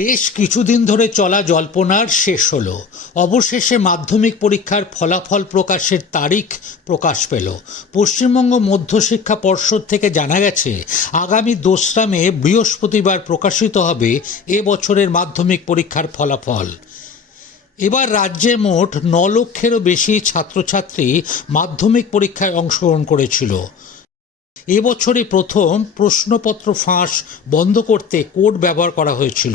বেশ কিছুদিন ধরে চলা জল্পনার শেষ হলো। অবশেষে মাধ্যমিক পরীক্ষার ফলাফল প্রকাশের তারিখ প্রকাশ পেল। পশ্চিমবঙ্গ মধ্যশিক্ষা পর্ষদ থেকে জানা গেছে, আগামী 2রা মে বৃহস্পতিবার প্রকাশিত হবে এবছরের মাধ্যমিক পরীক্ষার ফলাফল। এবার রাজ্যে মোট 9 লক্ষেরও বেশি ছাত্রছাত্রী মাধ্যমিক পরীক্ষায় অংশগ্রহণ করেছিল। এবছরই প্রথম প্রশ্নপত্র ফাঁস বন্ধ করতে কোড ব্যবহার করা হয়েছিল।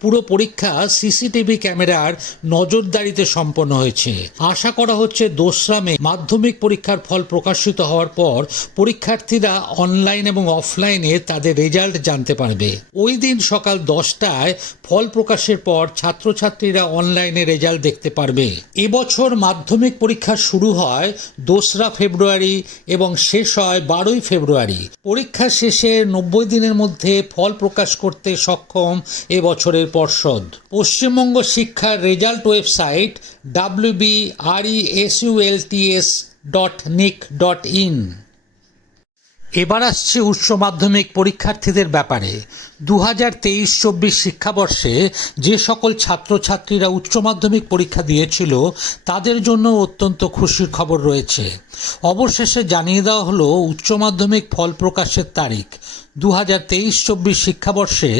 পুরো পরীক্ষা সিসিটিভি ক্যামেরার নজরদারিতে সম্পন্ন হয়েছে। আশা করা হচ্ছে 2রা মে মাধ্যমিক পরীক্ষার ফল প্রকাশিত হওয়ার পর পরীক্ষার্থীরা অনলাইন এবং অফলাইনে তাদের রেজাল্ট জানতে পারবে। ওই দিন সকাল 10টায় ফল প্রকাশের পর ছাত্রছাত্রীরা অনলাইনে রেজাল্ট দেখতে পারবে। এবছর মাধ্যমিক পরীক্ষা শুরু হয় 2রা ফেব্রুয়ারি এবং শেষ হয় 12ই ফেব্রুয়ারি। পরীক্ষা শেষে 90 দিনের মধ্যে ফল প্রকাশ করতে সক্ষম এবছরের পর্ষদ। পশ্চিমবঙ্গ শিক্ষার রেজাল্ট ওয়েবসাইট wbresults.nic.in। এবার আসছে উচ্চ মাধ্যমিক পরীক্ষার্থীদের ব্যাপারে। 2023-24 শিক্ষাবর্ষে যে সকল ছাত্রছাত্রীরা উচ্চ মাধ্যমিক পরীক্ষা দিয়েছিল তাদের জন্য অত্যন্ত খুশির খবর রয়েছে। অবশেষে জানিয়ে দেওয়া হলো উচ্চ মাধ্যমিক ফল প্রকাশের তারিখ। 2023-24 শিক্ষাবর্ষে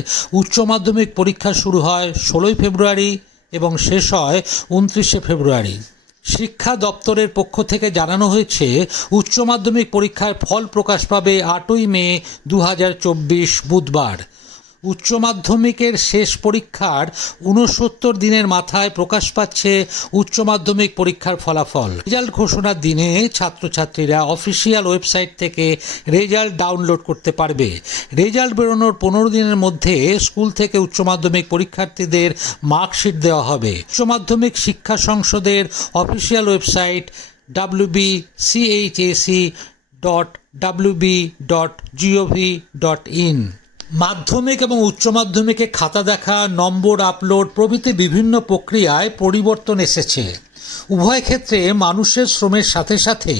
উচ্চ মাধ্যমিক পরীক্ষা শুরু হয় 16ই ফেব্রুয়ারি এবং শেষ হয় 29শে ফেব্রুয়ারি। শিক্ষা দপ্তরের পক্ষ থেকে জানানো হয়েছে, উচ্চ মাধ্যমিক পরীক্ষার ফল প্রকাশ পাবে 8ই মে 2024 বুধবার। উচ্চ মাধ্যমিকের শেষ পরীক্ষার 69 দিনের মাথায় প্রকাশ পাচ্ছে উচ্চ মাধ্যমিক পরীক্ষার ফলাফল। রেজাল্ট ঘোষণার দিনে ছাত্রছাত্রীরা অফিসিয়াল ওয়েবসাইট থেকে রেজাল্ট ডাউনলোড করতে পারবে। রেজাল্ট বেরোনোর 15 দিনের মধ্যে স্কুল থেকে উচ্চ মাধ্যমিক পরীক্ষার্থীদের মার্কশিট দেওয়া হবে। উচ্চ মাধ্যমিক শিক্ষা সংসদের অফিসিয়াল ওয়েবসাইট wbchac.wb.gov.in। মাধ্যমিক এবং উচ্চ মাধ্যমিকে খাতা দেখা, নম্বর আপলোড প্রভৃতি বিভিন্ন প্রক্রিয়ায় পরিবর্তন এসেছে। উভয় ক্ষেত্রে মানুষের শ্রমের সাথে সাথে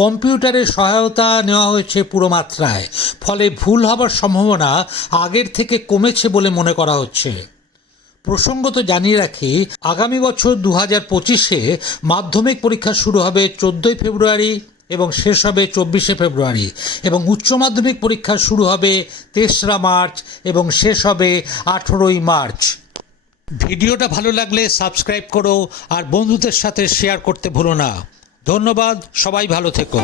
কম্পিউটারের সহায়তা নেওয়া হয়েছে পুরো মাত্রায়। ফলে ভুল হবার সম্ভাবনা আগের থেকে কমেছে বলে মনে করা হচ্ছে। প্রসঙ্গত জানিয়ে রাখি, আগামী বছর 2025-এ মাধ্যমিক পরীক্ষা শুরু হবে 14ই ফেব্রুয়ারি এবং শেষ হবে 24শে ফেব্রুয়ারি, এবং উচ্চ মাধ্যমিক পরীক্ষা শুরু হবে 3রা মার্চ এবং শেষ হবে 18ই মার্চ। ভিডিওটা ভালো লাগলে সাবস্ক্রাইব করো আর বন্ধুদের সাথে শেয়ার করতে ভুলো না। ধন্যবাদ, সবাই ভালো থেকো।